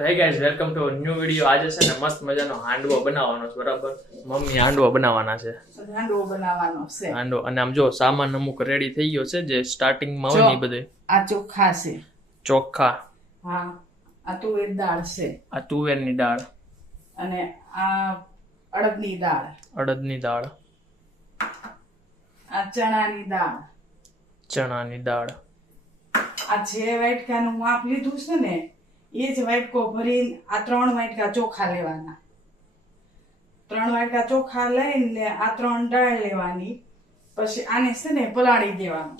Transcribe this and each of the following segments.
તો hey guys welcome to new video. આજે છે ને મસ્ત મજાનો હાંડવો બનાવવાનો છે, બરાબર. મમ્મી હાંડવો બનાવવાના છે. હાંડવો અને આમ જો સામાન અમુક રેડી થઈ ગયો છે, જે સ્ટાર્ટિંગ માં હોય ને એ બધે. આ ચોખા છે. ચોખા. હા, આ તુવેર દાળ છે. આ તુવેરની દાળ. અને આ અડદની દાળ. અડદની દાળ. આ ચણાની દાળ. ચણાની દાળ. આ જે વાટકાનું માપ લીધું છે ને એ જ વાટકો ભરીને આ 3 વાટકા ચોખા લેવાના. 3 વાટકા ચોખા લઈને આ 3 દાળ લેવાની. પછી આને છે ને પલાળી દેવાનું.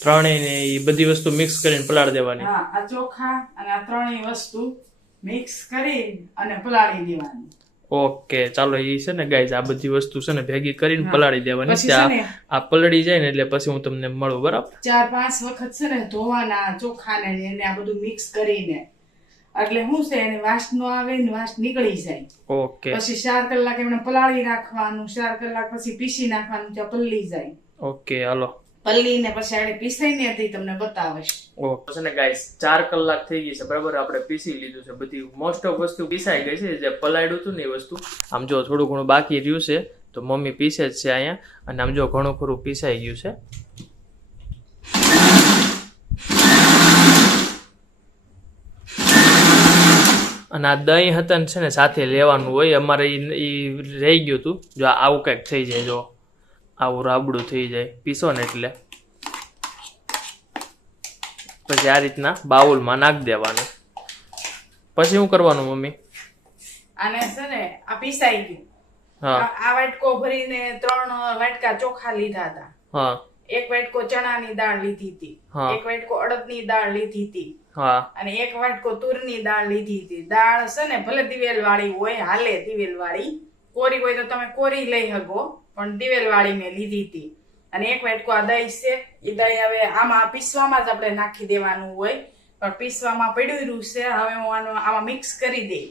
ત્રણેય એ બધી વસ્તુ મિક્સ કરીને પલાળી દેવાની. હા, આ ચોખા અને આ ત્રણેય વસ્તુ મિક્સ કરી અને પલાળી દેવાની. ઓકે, ચાલો. એ છે ને ગાઈઝ આ બધી વસ્તુ છે ને ભેગી કરીને પલાળી દેવાની. આ પલળી જાય ને એટલે પછી હું તમને મળું, બરાબર. 4-5 વખત છે ને ધોવાના ચોખાને એને આ બધું મિક્સ કરીને, એટલે શું છે એને વાસ નો આવે ને વાસ નીકળી જાય. ઓકે. પછી 4 કલાક એમને પલાળી રાખવાનું. 4 કલાક પછી પીસી નાખવાનું, ત્યાં પલળી જાય. ઓકે, હાલો. પલ્લીને પછી આડે પીસાઈ ને હતી તમને બતાવીશ. ઓકે છે ને ગાઈસ, 4 કલાક થઈ ગઈ છે, બરાબર. આપણે પીસી લીધું છે, બધી મોસ્ટ ઓફ વસ્તુ પીસાઈ ગઈ છે. જે પલાળ્યું હતું ને એ વસ્તુ આમ જો થોડું ઘણું બાકી રહ્યું છે, તો મમ્મી પીસે જ છે અહીંયા. અને આમ જો ઘણું ખરું પીસાઈ ગયું છે. અને આ દહીં હતા ને છે ને સાથે લેવાનું હોય. અમારે એ રહી ગયું હતું. જો આવું કંઈક થઈ જાય, જો આવું રાબડું થઈ જાય પીસો ને એટલે પછી આ રીતના બાઉલમાં નાખી દેવાનું. પછી શું કરવાનું મમ્મી? આને છે ને આ પીસાઈ ગયું. આ વાટકો ભરીને 3 વાટકા ચોખા લીધા હતા. હા. 1 વાટકો ચણાની દાળ લીધી હતી. 1 વાટકો અડદની દાળ લીધી હતી. હા. અને 1 વાટકો તુરની દાળ લીધી હતી. દાળ છે ને ભલે દિવેલ વાળી હોય, હાલે દિવેલ વાળી. કોરી હોય તો તમે કોરી લઈ શકો, પણ દિવેલ વાળી મેં લીધી હતી. અને 1 વાટકો આ દહીં છે. એ દહીં હવે આમાં પીસવામાં જ આપણે નાખી દેવાનું હોય, પણ પીસવામાં પડ્યું રહ્યું છે. હવે હું આમાં મિક્સ કરી દઈ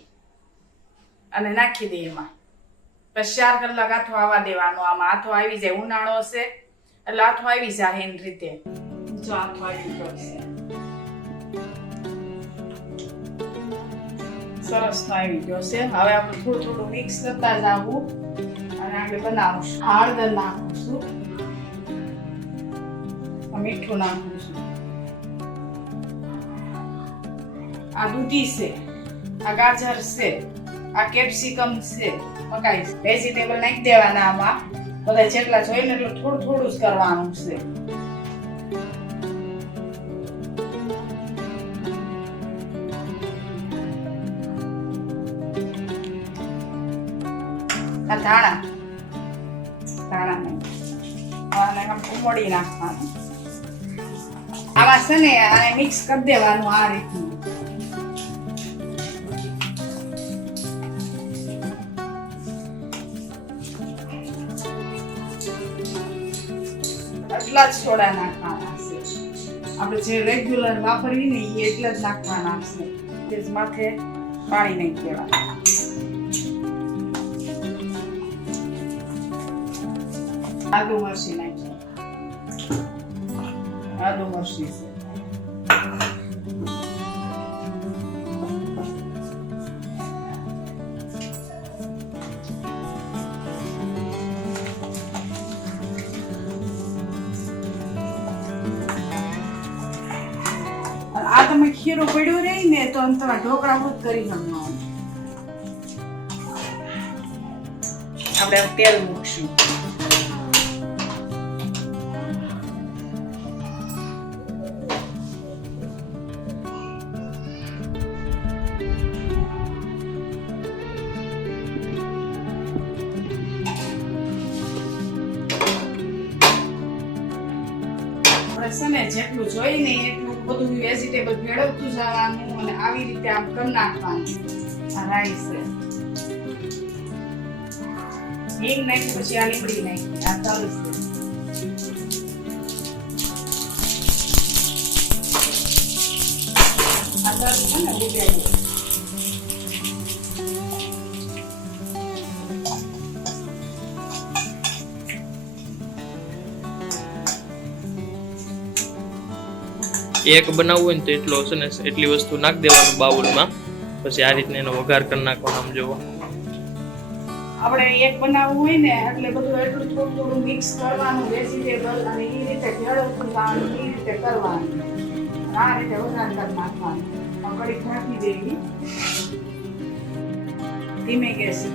અને નાખી દઈ એમાં. પછી 4 કલાક આથો આવવા દેવાનો. આમાં આથો આવી જાય, ઉનાળો છે એટલે આથો આવી જાય એની રીતે. જો આથો આવી ગયો છે, સરસ નો આવી ગયો છે. હવે આપણે થોડું થોડું મિક્સ કરતા જાવું અને આપણે બનાવશું. હળદર નાખું છું, મીઠું નાખું છું, આ દૂધી છે, આ ગાજર છે, આ કેપ્સિકમ છે, મકાઈ છે. વેજીટેબલ નાખી દેવાના આમાં. બધા જેટલા જોઈએ ને એટલું થોડું થોડું જ કરવાનું છે. આ ધાણા આને આમ ઉમળી નાખવાનું. આમાં છે ને આને મિક્સ કરી દેવાનું આ રીતનું. એટલા જ સોડા નાખવાના છે. આપણે જે રેગ્યુલર વાપરીએ ને એ એટલા જ નાખવાના છે. તે માથે પાણી નાખી દેવાનું. આદુ મરચી નાખી. આદુ મરચી છે. આ તમે ખીરું પડ્યું રહી ને તો તમારા ઢોકળા ખુદ કરી શકવાનું. આપણે તેલ મૂકશું. છે ને જેટલું જોઈ ને એટલું બધું વેજીટેબલ ભેળવતું જવાનું અને આવી રીતે આમ કરી નાખવાનું. આ રાઈસ છે, હિંગ નાખી, પછી આ લીમડી નાખી, આ તલ છે, આ તલ છે ને ઉડેલું. એક બનાવવું હોય ને તો એટલો છે ને એટલી વસ્તુ નાખી દેવાનું બાઉલમાં, પછી આ રીતને એનો વઘાર કરી નાખવાનો. આમ જુઓ આપણે એક બનાવવું હોય ને એટલે બધું એટલું થોડું થોડું મિક્સ કરવાનું વેજીટેબલ, અને એ રીતે ભેળવતું જવાનું, એ રીતે કરવાનું, આ રીતે વઘાર કરી નાખવાનું. કઢી ઢાંકી દેવી ધીમે ગેસે.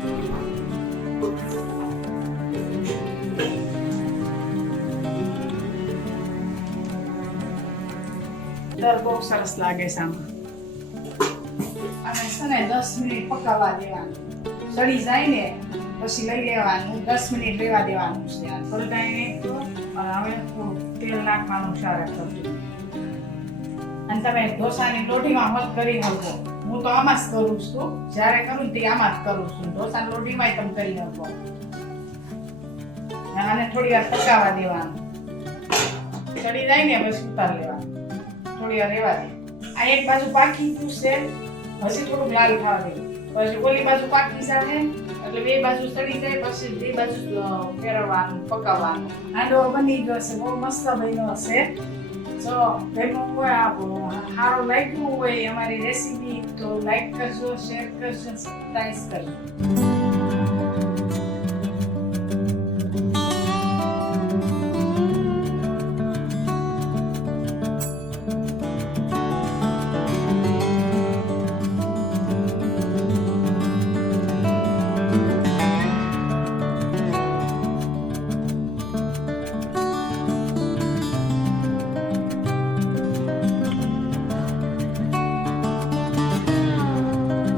દર બહુ સરસ લાગે છે આમાં. અને છે ને 10 મિનિટ પકાવવા દેવાનું. સડી જાય ને પછી લઈ લેવાનું, 10 મિનિટ રહેવા દેવાનું છે. પલટાઈને હવે થોડું તેલ નાખવાનું સારા કરતું. અને તમે ઢોસાની લોટીમાં મત કરી શકો. હું તો આમાં જ કરું છું, જ્યારે કરું તે આમાં જ કરું છું. ઢોસાની લોટીમાં તમે કરી શકો. આને થોડી વાર પકાવવા દેવાનું. સડી જાય ને પછી ઉતાર લેવાનું, થોડી વાર રહેવા દે. આ એક બાજુ પાકી ગયું છે, હજી થોડુંક લાલ થવા દે. પછી ઓલી બાજુ પાકી સાથે એટલે બે બાજુ સડી જાય, પછી બે બાજુ ફેરવવાનું, પકાવવાનું. આંડો બની ગયો છે, બહુ મસ્ત બન્યો છે. જો ભેગું હોય સારું લાગ્યું હોય અમારી રેસીપી તો લાઈક કરજો, શેર કરજો, સબસ્ક્રાઇબ કરજો.